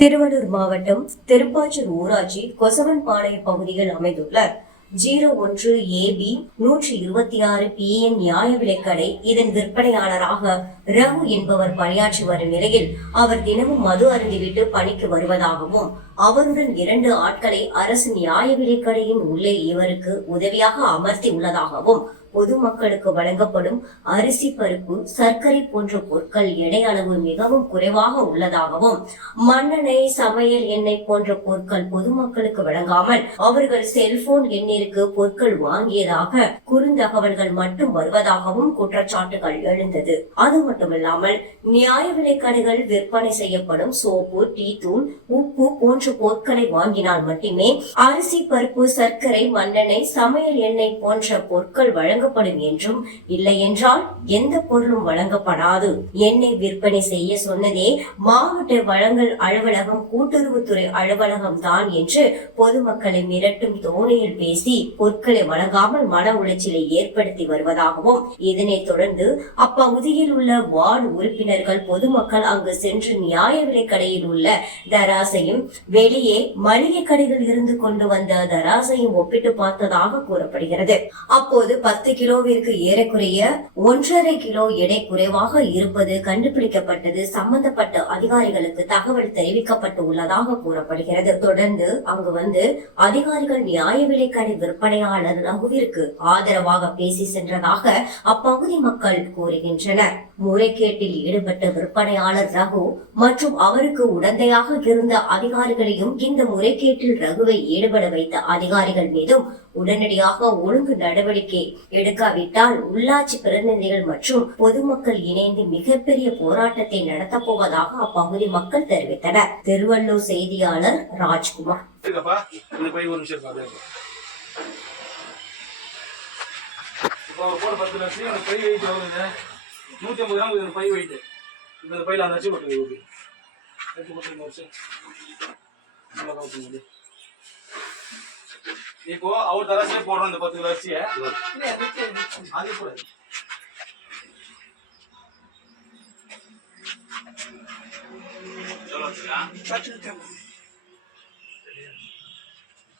திருவள்ளூர் மாவட்டம் திருப்பாச்சூர் ஊராட்சி கொசவன்பாளையம் பகுதியில் அமைந்துள்ள 01 AB 126 PN நியாய விலைக்கடை இதன் விற்பனையாளராக ரகு என்பவர் பணியாற்றி வரும் நிலையில் அவர் தினமும் மது அருந்திவிட்டு பணிக்கு வருவதாகவும் அவருடன் 2 ஆட்களை அரசு நியாய விலைக்கடையின் உள்ளே இவருக்கு உதவியாக அமர்த்தி உள்ளதாகவும் பொதுமக்களுக்கு வழங்கப்படும் அரிசி, பருப்பு, சர்க்கரை போன்ற பொருட்கள் எடை அளவு மிகவும் குறைவாக உள்ளதாகவும் மண்ணெண்ணெய், சமையல் எண்ணெய் போன்ற பொருட்கள் பொதுமக்களுக்கு வழங்காமல் அவர்கள் செல்போன் எண்ணிற்கு பொருட்கள் வாங்கியதாக குறுந்தகவல்கள் மட்டும் வருவதாகவும் குற்றச்சாட்டுகள் எழுந்தது. அது மட்டுமில்லாமல் நியாய விலைக் கடைகள் விற்பனை செய்யப்படும் சோப்பு, டீ தூள், உப்பு போன்ற பொருட்களை வாங்கினால் மட்டுமே அரிசி, பருப்பு, சர்க்கரை, மண்ணெண்ணெய், சமையல் எண்ணெய் போன்ற பொருட்கள் வழங்கப்படும் என்றும், இல்லை என்றால் எந்த பொருளும் வழங்கப்படாது. எண்ணெய் விற்பனை செய்ய சொன்னதே மாவட்ட வழங்கல் அலுவலகம், கூட்டுறவுத்துறை அலுவலகம் தான் என்று பொதுமக்களை மிரட்டும் தோணியில் பேசி பொருட்களை வழங்காமல் மன உளைச்சலை ஏற்படுத்தி வருவதாகவும், இதனைத் தொடர்ந்து அப்பகுதியில் உள்ள வார்டு உறுப்பினர்கள் பொதுமக்கள் அங்கு சென்று நியாய விலைக் கடையில் உள்ள தராசையும் வெளியே மளிகை கடையில் இருந்து கொண்டு வந்த தராசையும் ஒப்பிட்டு பார்த்ததாக கூறப்படுகிறது. அப்போது 10 கிலோவிற்கு ஏறக்குறைய 1.5 கிலோ எடை குறைவாக இருப்பது கண்டுபிடிக்கப்பட்டது. சம்பந்தப்பட்ட அதிகாரிகளுக்கு தகவல் தெரிவிக்கப்பட்டு உள்ளதாக கூறப்படுகிறது. தொடர்ந்து அங்கு வந்து அதிகாரிகள் நியாய விலைக்கடை விற்பனையாளர் ரகுவிற்கு ஆதரவாக பேசி சென்றதாக அப்பகுதி மக்கள் கூறுகின்றனர். முறைகேட்டில் ஈடுபட்ட விற்பனையாளர் ரகு மற்றும் அவருக்கு உடந்தையாக இருந்த அதிகாரிகளையும் இந்த முறைகேட்டில் ரகுவை ஈடுபட வைத்த அதிகாரிகள் மீதும் உடனடியாக ஒழுங்கு நடவடிக்கை எடுக்காவிட்டால் உள்ளாட்சி பிரதிநிதிகள் மற்றும் பொதுமக்கள் இணைந்து மிகப்பெரிய போராட்டத்தை நடத்தப் போவதாக அப்பகுதி மக்கள் தெரிவித்தனர். திருவள்ளூர் செய்தியாளர் ராஜ்குமார். இப்போ அவர் தராசே போடுறோம். இந்த 10 கிலோ அரிசியை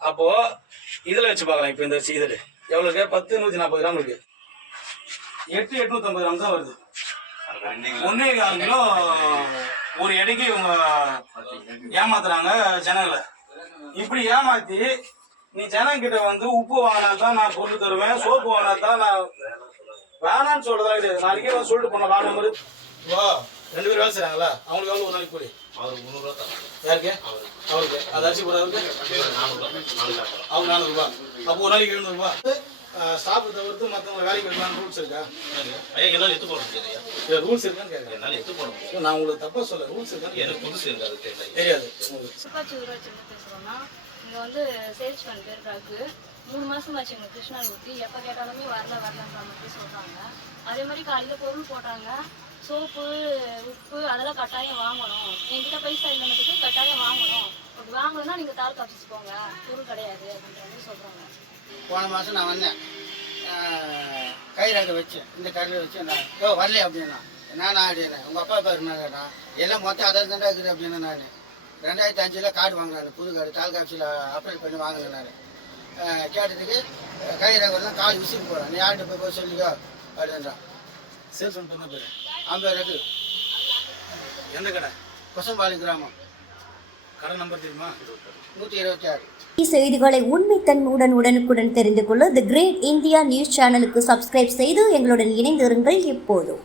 அப்போ இதுல வச்சு பார்க்கலாம். இப்ப இந்த அரிசி இதுல எவ்வளவு 10 140 கிராம் இருக்கு. 8 850 கிராம் தான் வருது. 1.25 கிலோ ஒரு எடைக்கு இவங்க ஏமாத்துறாங்க ஜனங்களை. இப்படி ஏமாத்தி நீ ஜனங்கிட்ட வந்து உப்பு வாங்கினா தான் நான் பொருள் தருவேன், சோப்பு வாங்கினா தான் நான் வேணான்னு சொல்றதா கிடையாது. நாளைக்கே வந்து சொல்லிட்டு போன வாங்க மாதிரி 2 பேர் வேலை செய்றாங்களா, அவங்களுக்கு எவ்வளவு ஒரு நாளைக்கு கூலி? அவருக்கு 300 ரூபா தான். யாருக்கு? அவருக்கு. அது அரிசி போடுறதுக்கு அவங்க 400 ரூபா. அப்போ ஒரு நாளைக்கு 700 ரூபா. ஸ்டாஃப் தவிர்த்து மற்றவங்க வேலைக்கு வைக்கலாம்னு ரூல்ஸ் இருக்கா? என்னால எத்து போட முடியாது. ரூல்ஸ் இருக்கான்னு கேட்குறேன். என்னால எத்து போட முடியாது. நான் உங்களுக்கு தப்பா சொல்ல, ரூல்ஸ் இருக்கான்னு எனக்கு புதுசு இருக்கு, அது தெரியாது. இங்கே வந்து சேல்ஸ்மேன் பேர் ரகு 3 மாதம் ஆச்சு எங்கள் கிருஷ்ணன் ஊற்றி. எப்போ கேட்டாலுமே வரலன்ற மாதிரி சொல்கிறாங்க. அதே மாதிரி காலையில் பொருள் போட்டாங்க. சோப்பு, உப்பு அதெல்லாம் கட்டாயம் வாங்கணும். என்கிட்ட பைசா இல்லைன்னதுக்கு கட்டாயம் வாங்கணும். அப்படி வாங்கணும்னா நீங்கள் தாலுக்கா ஆஃபீஸ் போங்க, பொருள் கிடையாது அப்படின்ற மாதிரி சொல்கிறாங்க. போன மாதம் நான் வந்தேன், கை ரேகை வச்சேன், இந்த கடையில் வச்சு நான் வரல அப்படின்னா நான் அப்படின்னேன். உங்கள் அப்பா பேர் கேட்டா எல்லாம் மொத்தம் அதை தாண்டா இருக்குது அப்படின்னா நான் 2005 கார்டு வாங்கினாரு, புது கார்டு தாலுக்கா ஆஃபீஸில் அப்ளை பண்ணி வாங்கினாரு. கேட்டதுக்கு கை ரேகெல்லாம் கால் விசிட்டு போகிறேன், நீ யார்கிட்ட போய் சொல்லிக்கோ அப்படின்றான். சேல்ஸ்மேன் பண்ண பேர் அந்த ரகு. எந்த கடை? கொசம்பாளையம் கிராமம். கடை நம்பர் தெரியுமா? 126. செய்திகளை உண்மைத்தன்மையுடன் உடனுக்குடன் தெரிந்து கொள்ள தி கிரேட் இந்தியா நியூஸ் சேனலுக்கு சப்ஸ்கிரைப் செய்து எங்களுடன் இணைந்திருங்கள் எப்போதும்.